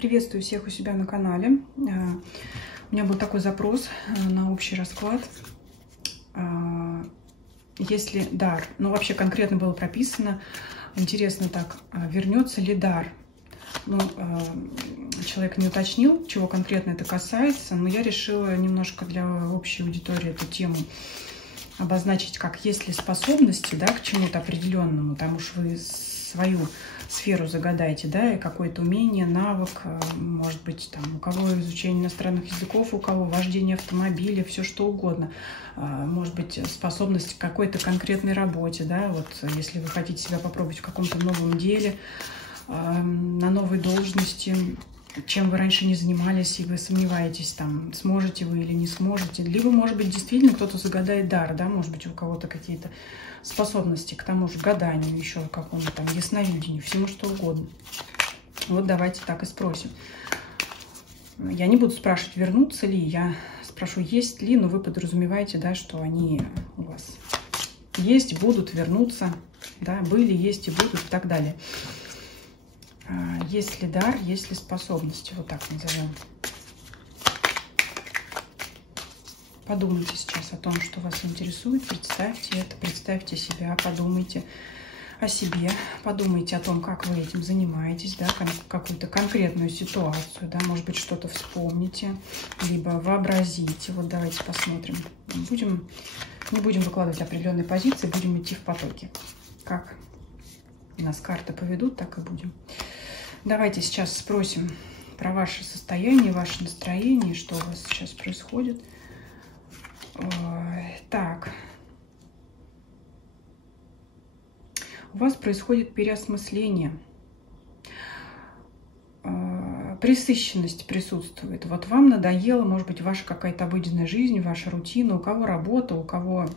Приветствую всех у себя на канале. У меня был такой запрос на общий расклад. Если дар, ну вообще конкретно было прописано, интересно так, вернется ли дар. Ну, человек не уточнил, чего конкретно это касается, но я решила немножко для общей аудитории эту тему обозначить, как есть ли способности, да, к чему-то определенному, там уж вы свою сферу загадаете, да, и какое-то умение, навык, может быть, там, у кого изучение иностранных языков, у кого вождение автомобиля, все что угодно. Может быть, способность к какой-то конкретной работе, да, вот если вы хотите себя попробовать в каком-то новом деле, на новой должности, чем вы раньше не занимались, и вы сомневаетесь, там, сможете вы или не сможете. Либо, может быть, действительно кто-то загадает дар, да, может быть, у кого-то какие-то способности к тому же гаданию, еще какому-то там ясновидению, всему что угодно. Вот давайте так и спросим. Я не буду спрашивать, вернутся ли, я спрошу, есть ли, но вы подразумеваете, да, что они у вас есть, будут, вернутся, да, были, есть и будут и так далее. Есть ли дар, есть ли способности, вот так назовем. Подумайте сейчас о том, что вас интересует, представьте это, представьте себя, подумайте о себе, подумайте о том, как вы этим занимаетесь, да, какую-то конкретную ситуацию, да, может быть, что-то вспомните, либо вообразите. Вот давайте посмотрим. Не будем выкладывать определенные позиции, будем идти в потоке. Как нас карты поведут, так и будем. Давайте сейчас спросим про ваше состояние, ваше настроение, что у вас сейчас происходит. Так. У вас происходит переосмысление. Пресыщенность присутствует. Вот вам надоела, может быть, ваша какая-то обыденная жизнь, ваша рутина, у кого работа, у кого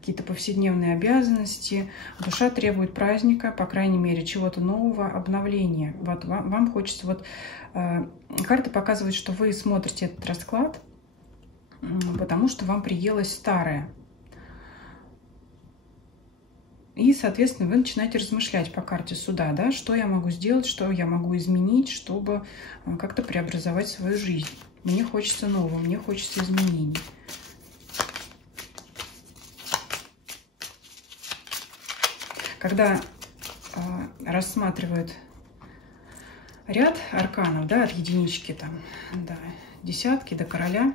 какие-то повседневные обязанности. Душа требует праздника, по крайней мере, чего-то нового, обновления. Вот вам хочется... Вот карта показывает, что вы смотрите этот расклад, потому что вам приелось старое. И, соответственно, вы начинаете размышлять по карте суда, да, что я могу сделать, что я могу изменить, чтобы как-то преобразовать свою жизнь. Мне хочется нового, мне хочется изменений. Когда рассматривают ряд арканов, да, от единички там, до десятки, до короля,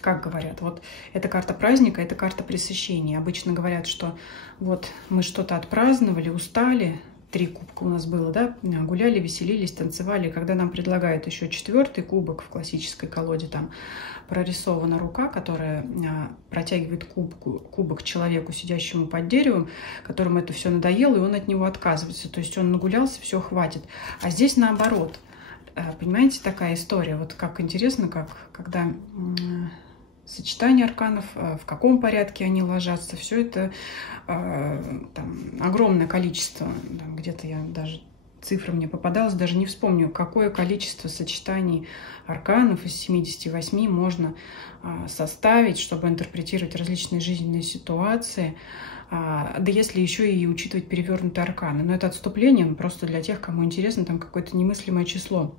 как говорят, вот эта карта праздника, это карта пресыщения. Обычно говорят, что вот мы что-то отпраздновали, устали, 3 кубка у нас было, да, гуляли, веселились, танцевали. Когда нам предлагают еще 4-й кубок в классической колоде, там прорисована рука, которая протягивает кубок человеку, сидящему под деревом, которому это все надоело, и он от него отказывается. То есть он нагулялся, все, хватит. А здесь наоборот. Понимаете, такая история. Вот как интересно, когда сочетание арканов, в каком порядке они ложатся, все это там, огромное количество. Где-то я даже цифра мне попадалась, даже не вспомню, какое количество сочетаний арканов из 78 можно составить, чтобы интерпретировать различные жизненные ситуации. Да если еще и учитывать перевернутые арканы. Но это отступление просто для тех, кому интересно, там какое-то немыслимое число.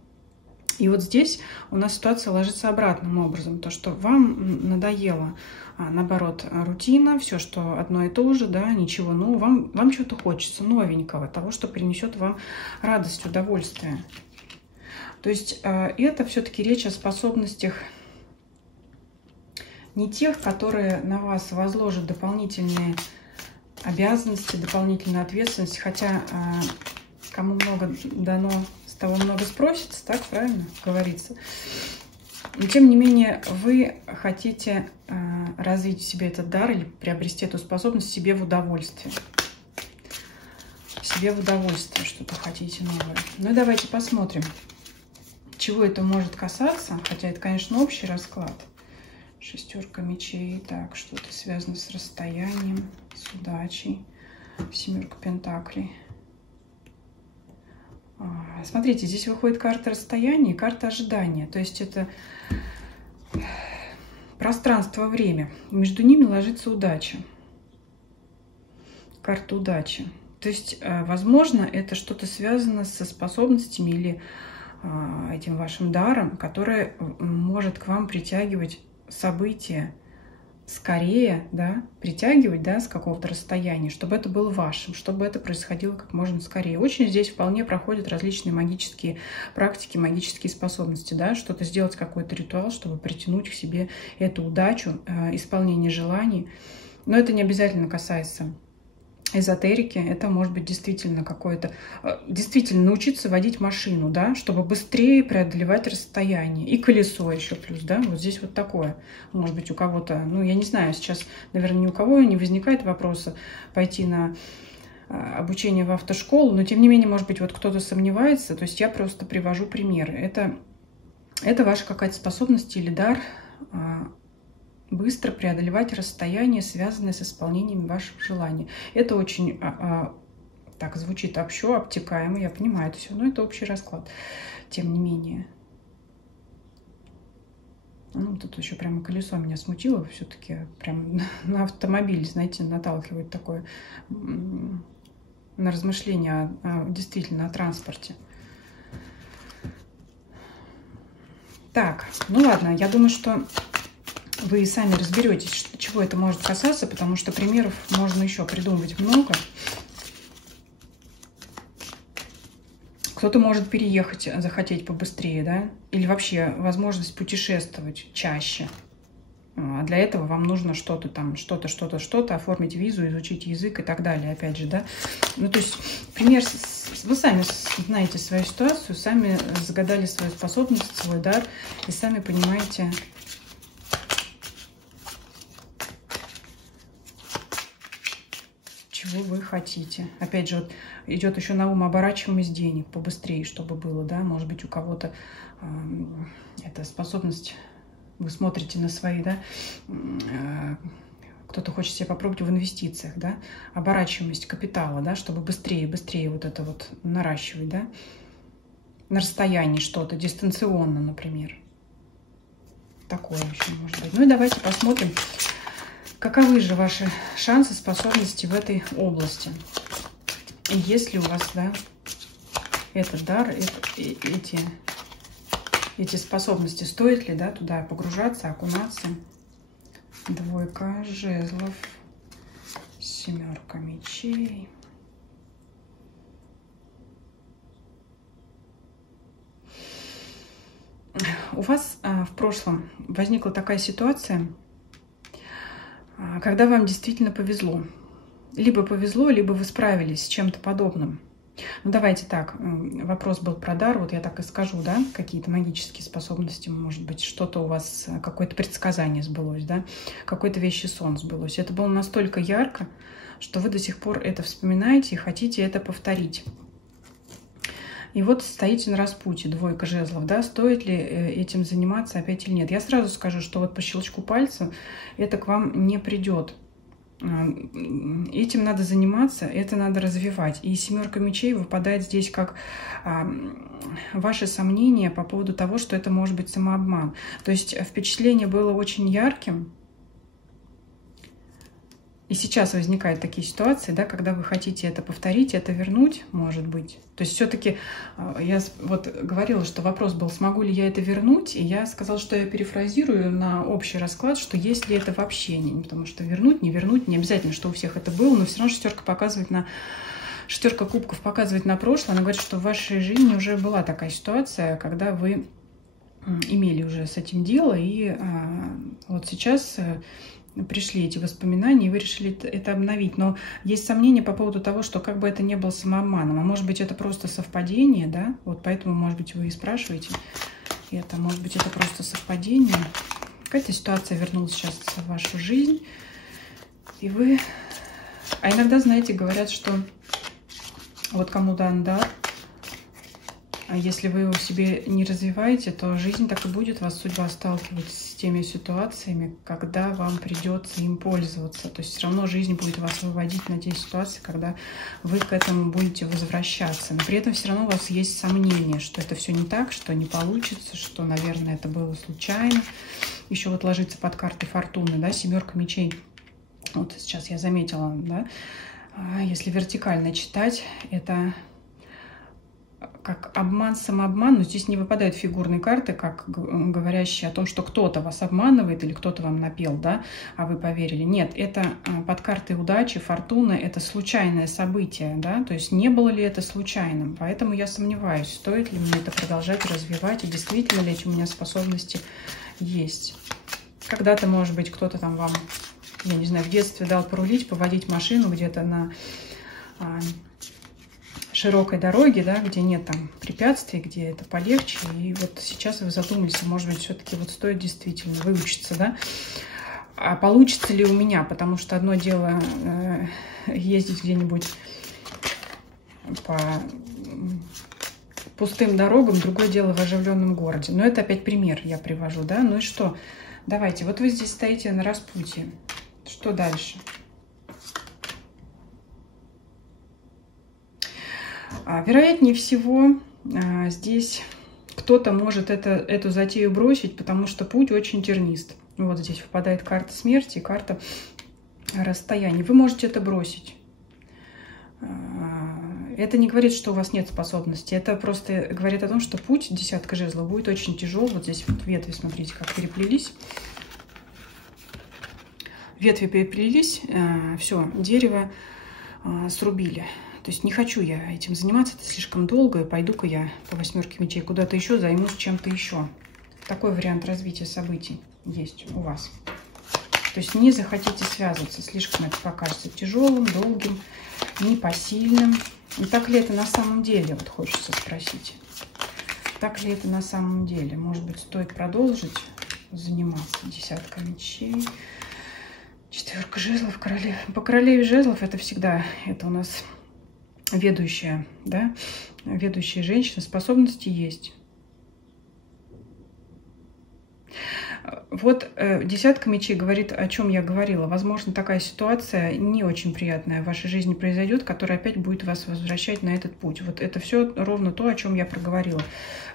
И вот здесь у нас ситуация ложится обратным образом. То, что вам надоело, наоборот, рутина, все, что одно и то же, да, ничего нового. Вам чего-то хочется, новенького, того, что принесет вам радость, удовольствие. То есть это все-таки речь о способностях не тех, которые на вас возложат дополнительные обязанности, дополнительную ответственность, хотя кому много дано, с того много спросится, так правильно говорится. Но тем не менее вы хотите развить в себе этот дар или приобрести эту способность себе в удовольствие. Себе в удовольствие что-то хотите новое. Ну и давайте посмотрим, чего это может касаться, хотя это, конечно, общий расклад. 6 мечей, так, что-то связано с расстоянием, с удачей, 7 пентаклей. Смотрите, здесь выходит карта расстояния и карта ожидания. То есть это пространство-время. Между ними ложится удача. Карта удачи. То есть, возможно, это что-то связано со способностями или этим вашим даром, которое может к вам притягивать события скорее, да, притягивать, да, с какого-то расстояния, чтобы это было вашим, чтобы это происходило как можно скорее. Очень здесь вполне проходят различные магические практики, магические способности, да, что-то сделать, какой-то ритуал, чтобы притянуть к себе эту удачу, исполнение желаний. Но это не обязательно касается эзотерики, это может быть действительно какое-то, действительно научиться водить машину, да, чтобы быстрее преодолевать расстояние. И колесо еще плюс, да, вот здесь вот такое. Может быть, у кого-то, ну, я не знаю, сейчас, наверное, ни у кого не возникает вопроса пойти на обучение в автошколу, но тем не менее, может быть, вот кто-то сомневается, то есть я просто привожу примеры. Это ваша какая-то способность или дар быстро преодолевать расстояние, связанное с исполнением ваших желаний. Это очень так звучит обтекаемо, я понимаю это все, но это общий расклад, тем не менее. Ну, тут еще прямо колесо меня смутило, все-таки прям на автомобиль, знаете, наталкивает такое на размышления действительно о транспорте. Так, ну ладно, я думаю, что вы сами разберетесь, чего это может касаться, потому что примеров можно еще придумывать много. Кто-то может переехать, захотеть побыстрее, да? Или вообще возможность путешествовать чаще. А для этого вам нужно что-то там, что-то, оформить визу, изучить язык и так далее, опять же, да? Ну, то есть, пример, вы сами знаете свою ситуацию, сами загадали свою способность, свой дар, и сами понимаете, чего вы хотите. Опять же, вот идет еще на ум оборачиваемость денег побыстрее, чтобы было, да, может быть, у кого-то эта способность, вы смотрите на свои, да, кто-то хочет себе попробовать в инвестициях, да, оборачиваемость капитала, да, чтобы быстрее вот это вот наращивать, да, на расстоянии что-то, дистанционно, например. Такое еще может быть. Ну и давайте посмотрим, каковы же ваши шансы, способности в этой области? И есть ли у вас, да, этот дар, эти способности, стоит ли, да, туда погружаться, окунаться? Двойка жезлов, семерка мечей. У вас в прошлом возникла такая ситуация, когда вам действительно повезло. Либо повезло, либо вы справились с чем-то подобным. Ну, давайте так, вопрос был про дар, вот я так и скажу, да, какие-то магические способности, может быть, что-то у вас, какое-то предсказание сбылось, да, какой-то вещи сон сбылось. Это было настолько ярко, что вы до сих пор это вспоминаете и хотите это повторить. И вот стоите на распутье, двойка жезлов, да, стоит ли этим заниматься опять или нет. Я сразу скажу, что вот по щелчку пальца это к вам не придет. Этим надо заниматься, это надо развивать. И семерка мечей выпадает здесь как ваши сомнения по поводу того, что это может быть самообман. То есть впечатление было очень ярким. И сейчас возникают такие ситуации, да, когда вы хотите это повторить, это вернуть, может быть. То есть все-таки я вот говорила, что вопрос был, смогу ли я это вернуть, и я сказала, что я перефразирую на общий расклад, что есть ли это вообще, потому что вернуть, не обязательно, что у всех это было, но все равно шестерка кубков показывает на прошлое, она говорит, что в вашей жизни уже была такая ситуация, когда вы имели уже с этим дело, и вот сейчас пришли эти воспоминания, и вы решили это обновить. Но есть сомнения по поводу того, что как бы это не было самообманом, а может быть это просто совпадение, да? Вот поэтому, может быть, вы и спрашиваете это, может быть, это просто совпадение. Какая-то ситуация вернулась сейчас в вашу жизнь, и вы... А иногда, знаете, говорят, что вот кому дан дар, а если вы его в себе не развиваете, то жизнь так и будет вас, судьба, сталкивать с теми ситуациями, когда вам придется им пользоваться. То есть все равно жизнь будет вас выводить на те ситуации, когда вы к этому будете возвращаться. Но при этом все равно у вас есть сомнение, что это все не так, что не получится, что, наверное, это было случайно. Еще вот ложится под карты фортуны, да, семерка мечей. Вот сейчас я заметила, да, если вертикально читать, это... как обман, самообман, но здесь не выпадают фигурные карты, как говорящие о том, что кто-то вас обманывает или кто-то вам напел, да, а вы поверили. Нет, это под картой удачи, фортуны, это случайное событие, да, то есть не было ли это случайным. Поэтому я сомневаюсь, стоит ли мне это продолжать развивать, и действительно ли эти у меня способности есть. Когда-то, может быть, кто-то там вам, я не знаю, в детстве дал порулить, поводить машину где-то на широкой дороге, да, где нет там препятствий, где это полегче. И вот сейчас вы задумались, может быть, все-таки вот стоит действительно выучиться, да. А получится ли у меня? Потому что одно дело ездить где-нибудь по пустым дорогам, другое дело в оживленном городе. Но это опять пример я привожу, да. Ну и что? Давайте, вот вы здесь стоите на распутье. Что дальше? Вероятнее всего, здесь кто-то может эту затею бросить, потому что путь очень тернист. Вот здесь выпадает карта смерти и карта расстояния. Вы можете это бросить. Это не говорит, что у вас нет способности. Это просто говорит о том, что путь, десятка жезлов, будет очень тяжел. Вот здесь вот ветви, смотрите, как переплелись. Ветви переплелись, все, дерево срубили. То есть не хочу я этим заниматься, это слишком долго, и пойду-ка я по восьмерке мечей куда-то еще, займусь чем-то еще. Такой вариант развития событий есть у вас. То есть не захотите связываться, слишком это покажется тяжелым, долгим, непосильным. И так ли это на самом деле, вот хочется спросить. Так ли это на самом деле? Может быть, стоит продолжить заниматься? Десятка мечей. Четверка жезлов, по королеве жезлов это всегда, это у нас ведущая, да, ведущая женщина, способности есть. Вот десятка мечей говорит, о чем я говорила. Возможно, такая ситуация не очень приятная в вашей жизни произойдет, которая опять будет вас возвращать на этот путь. Вот это все ровно то, о чем я проговорила.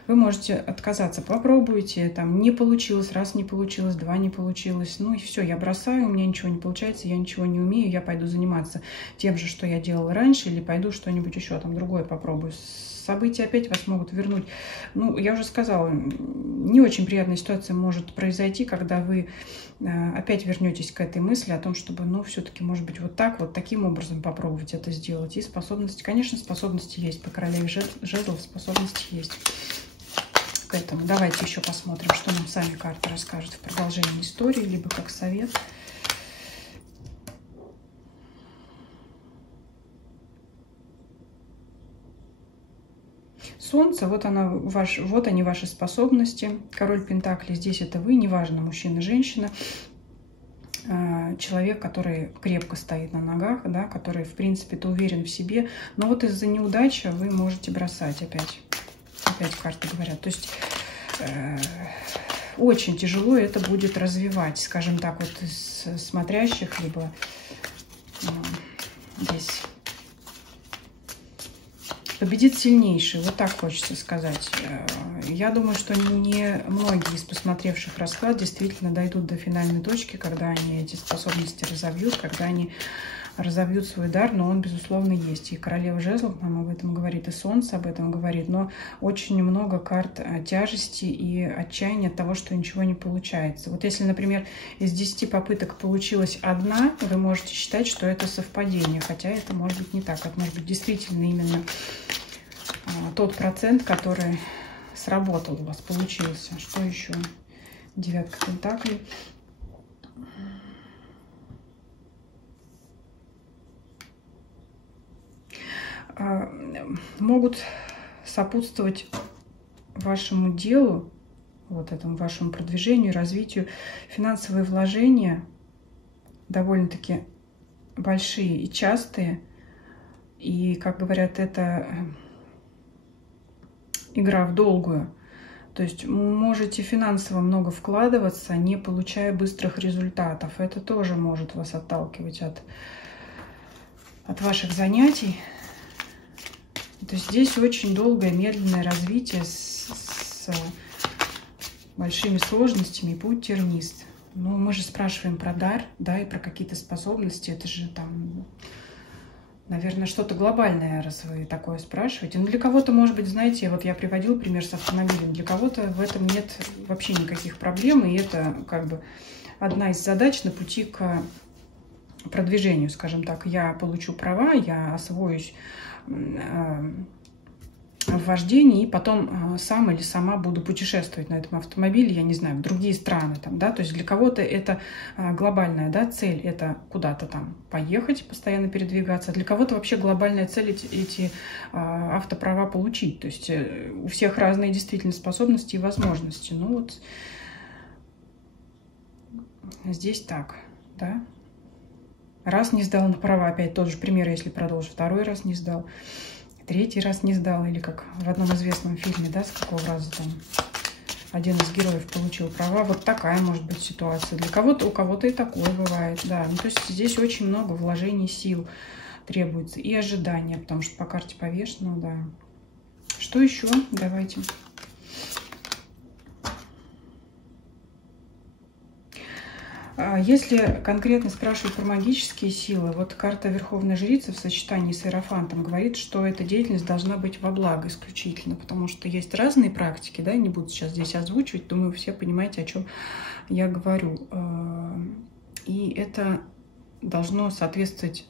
Вы можете отказаться, попробуйте, там не получилось, раз не получилось, два не получилось, ну и все, я бросаю, у меня ничего не получается, я ничего не умею, я пойду заниматься тем же, что я делала раньше, или пойду что-нибудь еще там другое попробую. События опять вас могут вернуть. Ну, я уже сказала, не очень приятная ситуация может произойти, когда вы опять вернетесь к этой мысли о том, чтобы, ну, все-таки, может быть, вот так, вот таким образом попробовать это сделать. И способности, конечно, способности есть. По королеве жезлов способности есть к этому. Давайте еще посмотрим, что нам сами карты расскажут в продолжении истории, либо как совет. Солнце, вот, вот они ваши способности. Король Пентаклей, здесь это вы, неважно, мужчина, женщина. Человек, который крепко стоит на ногах, да, который, в принципе-то, уверен в себе. Но вот из-за неудачи вы можете бросать опять. Опять карты говорят. То есть очень тяжело это будет развивать, скажем так, вот из смотрящих, либо здесь... Победит сильнейший, вот так хочется сказать. Я думаю, что не многие из посмотревших расклад действительно дойдут до финальной точки, когда они эти способности разовьют, когда они разовьют свой дар, но он, безусловно, есть. И королева жезлов нам об этом говорит, и солнце об этом говорит, но очень много карт тяжести и отчаяния от того, что ничего не получается. Вот если, например, из 10 попыток получилась одна, вы можете считать, что это совпадение, хотя это может быть не так. Это может быть действительно именно тот процент, который сработал у вас, получился. Что еще? Девятка пентаклей. Могут сопутствовать вашему делу, вот этому вашему продвижению, развитию, финансовые вложения довольно-таки большие и частые. И, как говорят, это игра в долгую. То есть можете финансово много вкладываться, не получая быстрых результатов. Это тоже может вас отталкивать от ваших занятий. То есть здесь очень долгое, медленное развитие с большими сложностями, и путь тернист. Но мы же спрашиваем про дар, да, и про какие-то способности. Это же там Наверное, что-то глобальное, раз вы такое спрашиваете. Но для кого-то, может быть, знаете, вот я приводил пример с автомобилем. Для кого-то в этом нет вообще никаких проблем. И это как бы одна из задач на пути к продвижению, скажем так. Я получу права, я освоюсь в вождении, и потом сам или сама буду путешествовать на этом автомобиле, я не знаю, в другие страны. Там, да? То есть для кого-то это глобальная, да, цель, это куда-то там поехать, постоянно передвигаться. Для кого-то вообще глобальная цель эти автоправа получить. То есть у всех разные действительно способности и возможности. Ну вот здесь так, да. Раз не сдал на права, опять тот же пример, если продолжу, второй раз не сдал. Третий раз не сдал, или как в одном известном фильме, да, с какого раза там один из героев получил права. Вот такая может быть ситуация. Для кого-то, у кого-то и такое бывает, да. Ну, то есть здесь очень много вложений сил требуется и ожидания, потому что по карте повешено, да. Что еще? Давайте. Если конкретно спрашивать про магические силы, вот карта Верховной Жрицы в сочетании с Иерофантом говорит, что эта деятельность должна быть во благо исключительно, потому что есть разные практики, да, я не буду сейчас здесь озвучивать, думаю, все понимаете, о чем я говорю. И это должно соответствовать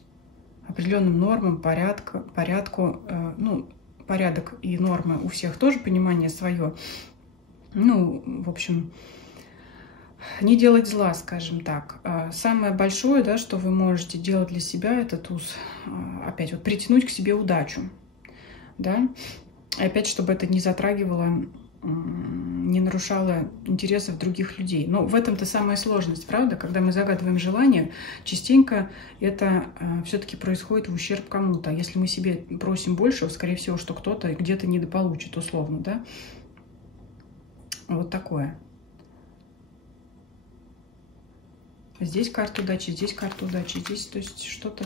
определенным нормам, порядку, ну, порядок и нормы у всех тоже понимание свое. Ну, в общем, не делать зла, скажем так. Самое большое, да, что вы можете делать для себя, это туз, опять вот притянуть к себе удачу, да, и опять, чтобы это не затрагивало, не нарушало интересов других людей. Но в этом-то самая сложность, правда, когда мы загадываем желание, частенько это все-таки происходит в ущерб кому-то. Если мы себе просим большего, скорее всего, что кто-то где-то недополучит, условно, да, вот такое. Здесь карта удачи, здесь карта удачи, здесь, то есть что-то...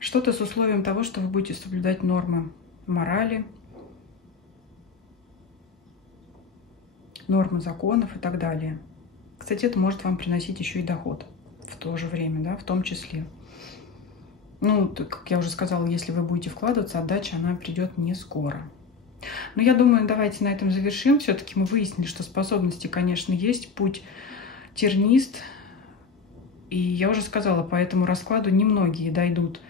Что-то с условием того, что вы будете соблюдать нормы морали, нормы законов и так далее. Кстати, это может вам приносить еще и доход в то же время, да, в том числе. Ну, как я уже сказала, если вы будете вкладываться, отдача, она придет не скоро. Но я думаю, давайте на этом завершим. Все-таки мы выяснили, что способности, конечно, есть. Путь тернист. И я уже сказала, по этому раскладу немногие дойдут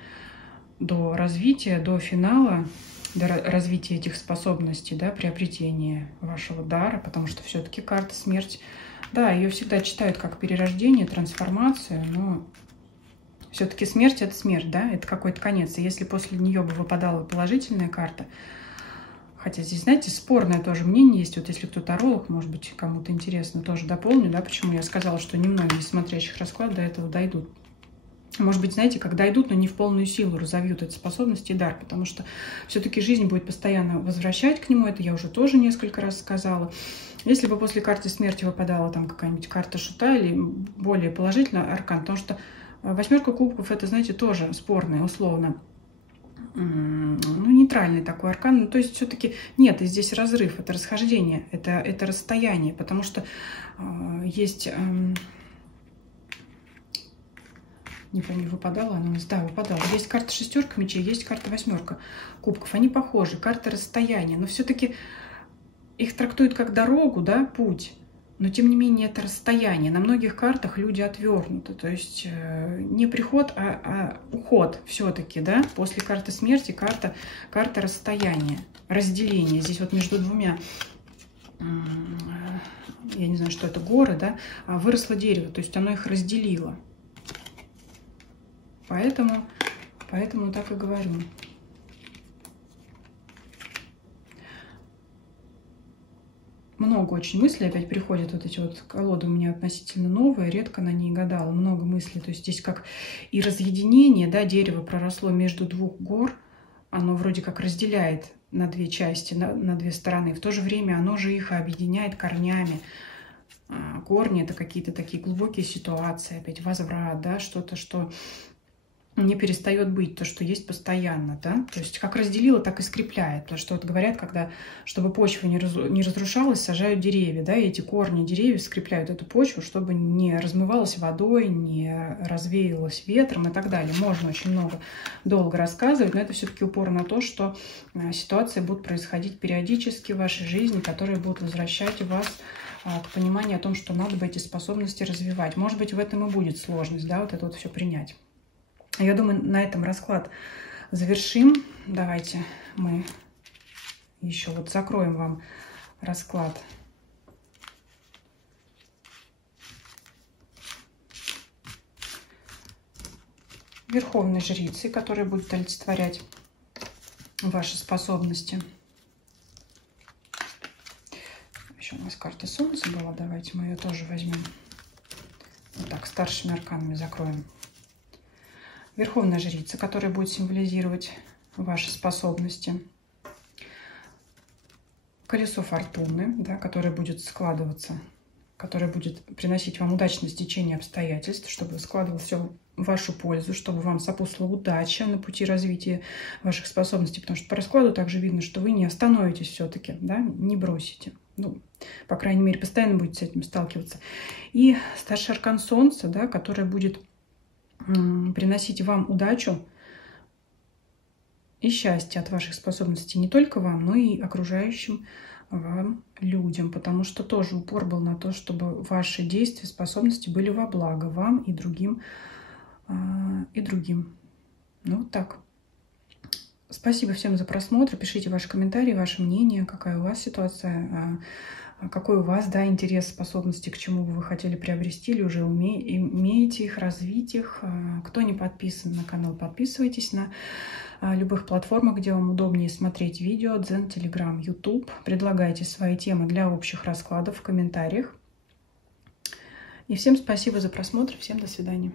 до развития, до финала, до развития этих способностей, да, приобретения вашего дара. Потому что все-таки карта смерть, да, ее всегда читают как перерождение, трансформацию, но все-таки смерть — это смерть, да, это какой-то конец. И если после нее бы выпадала положительная карта, хотя здесь, знаете, спорное тоже мнение есть. Вот если кто таролог, может быть, кому-то интересно, тоже дополню, да, почему я сказала, что немногие из смотрящих расклад до этого дойдут. Может быть, знаете, как дойдут, но не в полную силу разовьют эти способности и дар, потому что все-таки жизнь будет постоянно возвращать к нему, это я уже тоже несколько раз сказала. Если бы после карты смерти выпадала там какая-нибудь карта шута или более положительный аркан, потому что восьмерка кубков, это, знаете, тоже спорное, условно. Ну, нейтральный такой аркан. Ну, то есть все-таки нет, и здесь разрыв, это расхождение, это расстояние, потому что есть... не помню, выпадала она у нас? Да, выпадала. Есть карта шестерка мечей, есть карта восьмерка кубков. Они похожи, карты расстояния, но все-таки их трактуют как дорогу, да, путь. Но, тем не менее, это расстояние. На многих картах люди отвернуты. То есть не приход, а уход все-таки, да. После карты смерти карта расстояния, разделения. Здесь вот между двумя, я не знаю, что это, горы, да, выросло дерево. То есть оно их разделило. Поэтому так и говорю. Много очень мыслей опять приходят, вот эти вот колоды у меня относительно новые, редко на ней гадала, много мыслей. То есть здесь как и разъединение, да, дерево проросло между двух гор, оно вроде как разделяет на две части, на две стороны. В то же время оно же их объединяет корнями. Корни — это какие-то такие глубокие ситуации, опять возврат, да, что-то, что не перестает быть, то, что есть постоянно, да, то есть как разделила, так и скрепляет, потому что вот говорят, когда, чтобы почва не разрушалась, сажают деревья, да, и эти корни деревьев скрепляют эту почву, чтобы не размывалась водой, не развеялась ветром и так далее. Можно очень долго рассказывать, но это все-таки упор на то, что ситуации будут происходить периодически в вашей жизни, которые будут возвращать вас к пониманию о том, что надо бы эти способности развивать. Может быть, в этом и будет сложность, да, вот это вот все принять. Я думаю, на этом расклад завершим. Давайте мы еще вот закроем вам расклад. Верховной жрицей, которая будет олицетворять ваши способности. Еще у нас карта Солнца была. Давайте мы ее тоже возьмем. Вот так, старшими арканами закроем. Верховная жрица, которая будет символизировать ваши способности. Колесо фортуны, да, которое будет складываться, которое будет приносить вам удачное стечение обстоятельств, чтобы складывалось все в вашу пользу, чтобы вам сопутствовала удача на пути развития ваших способностей, потому что по раскладу также видно, что вы не остановитесь все-таки, да, не бросите. Ну, по крайней мере, постоянно будете с этим сталкиваться. И старший аркан Солнца, да, который будет приносить вам удачу и счастье от ваших способностей не только вам, но и окружающим вам людям, потому что тоже упор был на то, чтобы ваши действия, способности были во благо вам и другим, и другим. Ну, вот так. Спасибо всем за просмотр. Пишите ваши комментарии, ваше мнение, какая у вас ситуация, какой у вас, да, интерес, способности, к чему бы вы хотели приобрести или уже умеете их, развить их. Кто не подписан на канал, подписывайтесь на любых платформах, где вам удобнее смотреть видео, Дзен, Телеграм, Ютуб. Предлагайте свои темы для общих раскладов в комментариях. И всем спасибо за просмотр. Всем до свидания.